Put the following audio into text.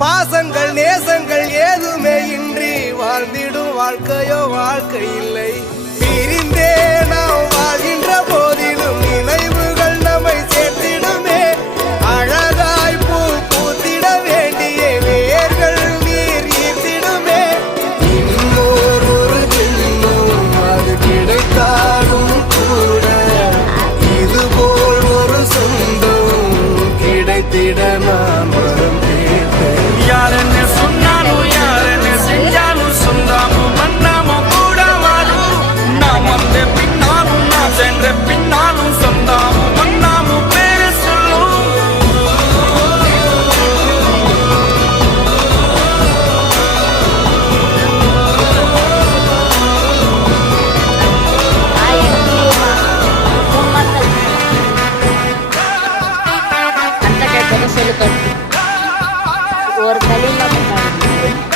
பாசங்கள் நேசங்கள் ஏதுமே இன்றி வாழ்ந்திடும் வாழ்க்கையோ வாழ்க்கை இல்லை. பிரிந்தே நாம் வாழ்கின்ற போதிலும் நினைவுகள் நம்மை சேர்த்திடுமே. அழகாய் பூ பூத்திட வேண்டிய வேர்கள் நீர் ஈர்த்திடுமே. இன்னொரு ஜென்மம் அது கிடைத்தாலும் கூட இதுபோல் ஒரு சொந்தம் கிடைத்திட நான் வரம் கேட்டேன். யாருன்னு சொன்னாலும் யாருன்னு செஞ்சாலும் சொந்தாமும் மன்னாமும் கூட வாழும். நாம் வந்த பின்னாலும் நாம் சென்ற பின்னாலும் சொந்தாமும் மன்னாமும் பேரு சொல்லும். ஒரு கல்லில்